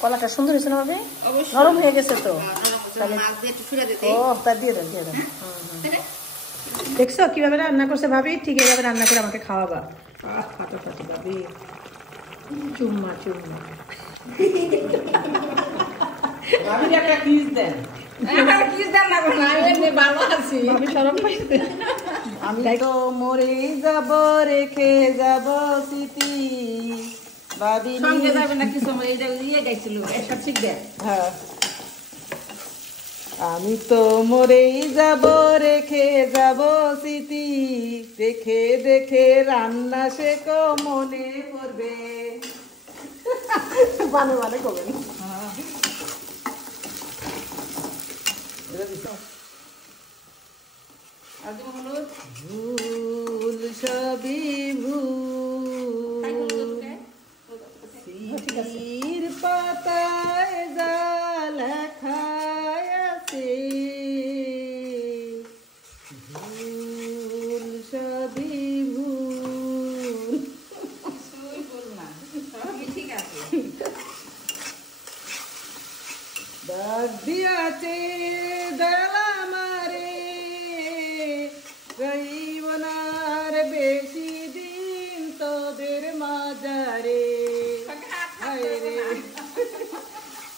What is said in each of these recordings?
কলাটা সুন্দর হয়েছে না ভাবি? নরম হয়ে গেছে তো। ও তা দিয়ে দেন দিয়ে দেন। দেখছো কিভাবে রান্না করছে ভাবি? ঠিক এইভাবে রান্না করে আমাকে খাওয়াবা। ফাটাফাটি ভাবি, চুম্মা চুম্মা। ভাবি একটা কিস দেন। কিস দেন না, আমি ভালো আছি। ভাবি শরম পাইছে। আমি তো মরে যাব, রেখে যাব স্মৃতি। ভাবি সঙ্গে যাবে না কি সময় এইটা ইয়ে গাইছিল একটা ঠিক দেন। হ্যাঁ, আমি তো মরেই যাব, রেখে যাব স্মৃতি। দেখে দেখে রান্না শেখো, মনে পড়বে। মানে মানে করবেন। ভুল সবই ভুল, সির পাতায় যা লেখা আছে, ভুল সবই ভুল। ঠিক আছে, ডাক দিয়াছে বেলা মারে, রইব না রে বেশি দিন তোদের মাজারে।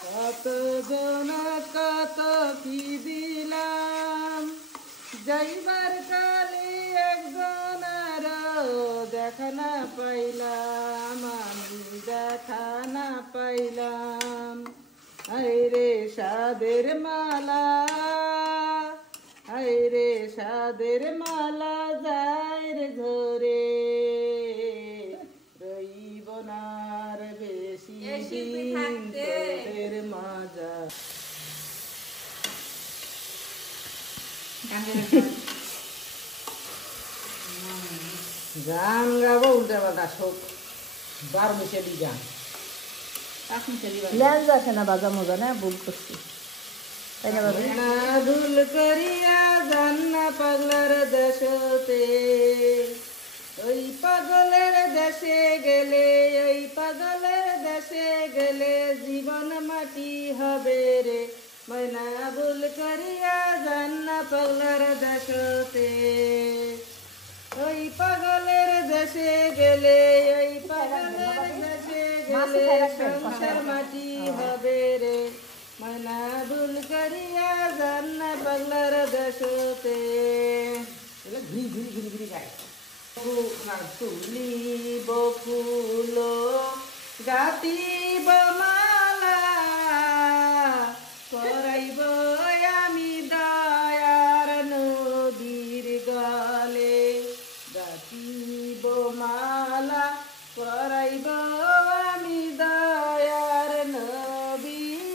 কত জনা কত কি দিলাম, যাইবার কালে একজন আরো দেখা না পাইলাম, আমি দেখা না পাইলাম। হায়রে সাদের মালা, হায়রে সাদের মালা যায় রে ধরে, রইব না আর বেশি দিন তোদের মাজা। গান গাবো উল্টা পাল্টা সব 12 মিশালি গান। ল্যান্স আসে না বাজা মজা না, ভুল করছি তাই না ভাবি? ভুল করিয়া জান্না পাগলার দেশতে, ওই পাগলের দেশে গেলে, ওই পাগলের দেশে গেলে জীবন মাটি হবে রে। ময়না ভুল করিয়া জান্না পাগলার দেশতে, ওই পাগলের দেশে গেলে, ওই পাগলের দেশে গেলে সংসার মাটি হবে রে। ময়না ভুল করিয়া জান্না পাগলার দেশতে। ঘুরি ঘুরি ঘুরি ঘুরি গায়। তুলিব ফুল, গাতিব মালা, পরাইব আমি দয়ার নবীর গলে। গাতিব মালা, পরাইব আমি দয়ার নবীর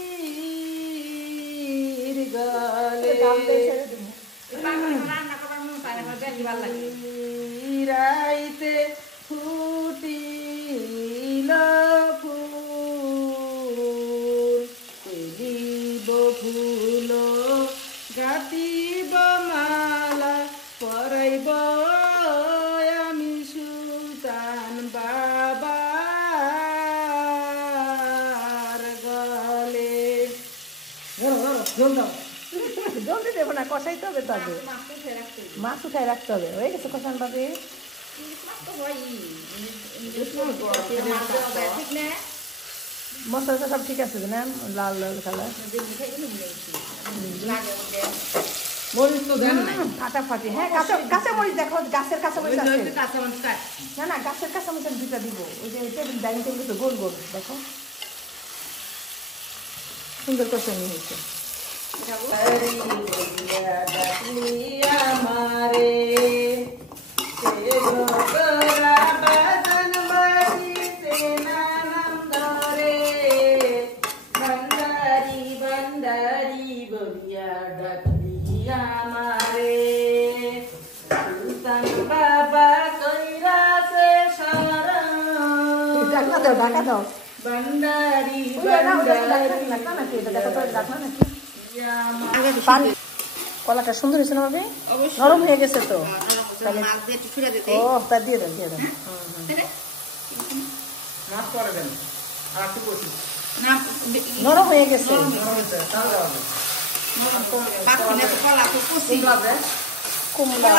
গলে। রাইতে ফুটিল ফুল, তুলিব ফুল, গাতিব মালা, পরাইব আমি সুলতান বাবার গলে। জলদি দেবো না, কষাইতে হবে তো আগে। মাছ উঠায় রাখতে হবে। হয়ে গেছে কষান ভাবি? মশলা সব ঠিক আছে না? লাল লাল কালার ফাটাফাটি। হ্যাঁ, কাঁচামরিচ দেখো, গাছের কাঁচামরিচ আছে না? না, গাছের কাঁচামরিচ আমি 2টা দিব। ওই যে টেবিল, ডাইনিং টেবিল তো গোল গোল দেখো, সুন্দর কষানি হয়েছে। আমারে ভণ্ডারি ভণ্ডারি বলিয়া ডাকলিয়া আমারে, সুলতান বাবা কইরাছে শরণ। ঢাকা দাও, ঢাকা দাও। ভণ্ডারি কলাটা সুন্দর হয়েছে না ভাবি? নরম হয়ে গেছে তো। ও তা দিয়ে দেন দিয়ে দেন। মাছ পরে দেন আর একটু কষি। নরম হয়ে গেছে। কুমড়া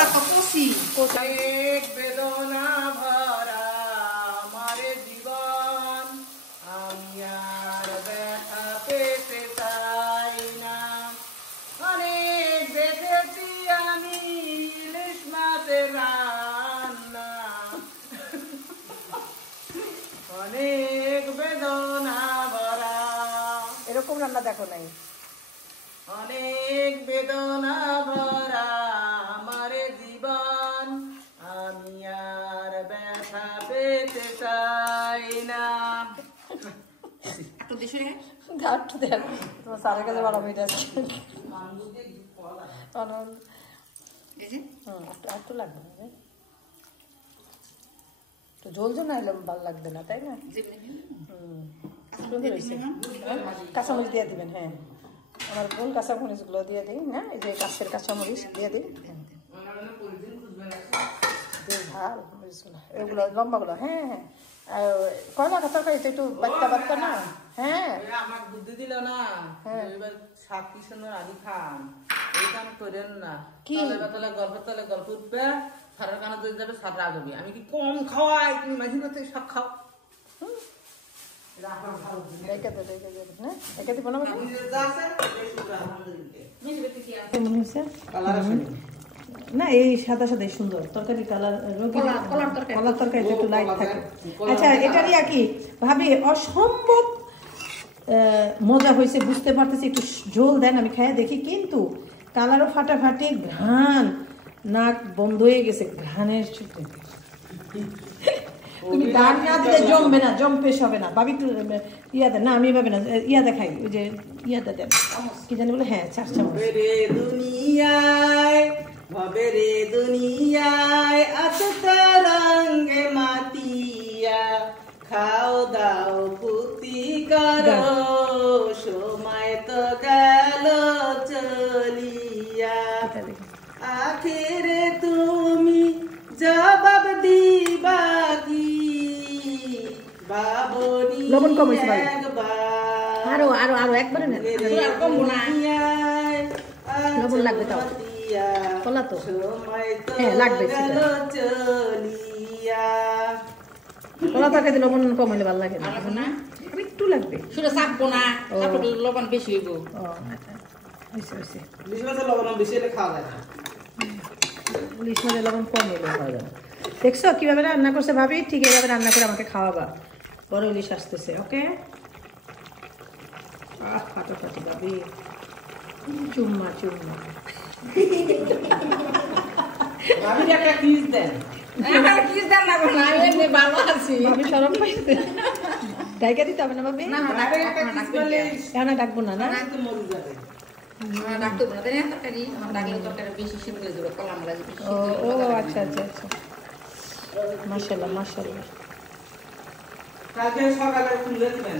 বেদনা ভরা আমার জীবন, আমি আর ব্যথা পেতে চাই না। অনেক দেখেছি আমি ইলিশ মাছের রান্না, অনেক বেদনা ভরা। এরকম রান্না দেখো নাই? অনেক বেদনা ভরা আমার জীবন, আমি আর ব্যথা পেতে চাই না। তোমার সারের কাছে বড় হয়ে যাচ্ছে। একটু লাগবে না, একটু ঝোল ঝোল না এলে ভালো লাগবে না, তাই না? সুন্দর হয়েছে। কাঁচামরিচ দিয়ে দিবেন। হ্যাঁ, আমার কোন কাঁচামরিচগুলো দিয়ে দিই। হ্যাঁ, এই যে কাছের কাঁচামরিচ দিয়ে দিই। ঝাল মরিচগুলো, এগুলো লম্বাগুলো। হ্যাঁ হ্যাঁ, কয়লা তরকারি তো একটু বাচ্চা বাচ্চা না। হ্যাঁ, আমার বুদ্ধি দিল না। এবার শাক কি সুন্দর আদি খান, এই কাম করেন না। কি তলে গল্প উঠবে, সারের কানে যদি যাবে সার রাগ হবে। আমি কি কম খাওয়াই, তুমি মাঝে মধ্যে শাক খাও। না, এই সাদা সাদাই সুন্দর তরকারি। কালার কলার তরকারিটা একটু লাইট থাকে। আচ্ছা, এটারই কি ভাবি অসম্ভব মজা হয়েছে, বুঝতে পারতেছি। একটু ঝোল দেন, আমি খাইয়া দেখি। কিন্তু কালারও ফাটাফাটি, ঘ্রাণ, নাক বন্ধ হয়ে গেছে ঘ্রাণের। তুমি ডাল না দিলে জমবে না, জম্পেশ হবে না। ভাবি একটু ইয়া দেন না, আমি ভাবি না ইয়া দেখাই, ওই যে ইয়াটা দেন, কি জানি বলে। হ্যাঁ, 4 চামচ। ভবে রে দুনিয়ায় আছে তরঙ্গে মাতিয়া, খাও দাও পুতি করো, সময় তো গেল চলিয়া, আখেরে তুমি জবাব দিবা কি, বাবনি লবণ কম হয়েছে ভাই, একবার। আরো আরো আরো একবারে না, লবণ লাগবে তাও। কলা তো হ্যাঁ লাগবে, কলা তরকারিতে লবণ কম হলে ভালো লাগে না, একটু লাগবে। শুধু চাপবো না, লবণ বেশি হইব। ইলিশ মাছের লবণ বেশি হলে খাওয়া যায় না, ইলিশ মাছের লবণ কম হলে খাওয়া যায়। দেখছো কিভাবে রান্না করছে ভাবি? ঠিক এইভাবে রান্না করে আমাকে খাওয়াবা। বড় ইলিশ আসতেছে। ওকে, ফাটাফাটি ভাবি, চুম্মা চুম্মা। ভাবি একটা কিস দেন, কিস দেন না, আমি ভালো আছি। ভাবি শরম পাইছে, ডাইকা দিতে হবে না ভাবি? না না, ডাকবো না। না ও আচ্ছা আচ্ছা আচ্ছা, মাশাআল্লাহ মাশাআল্লাহ। কালকে সকালে খুলে দিবেন।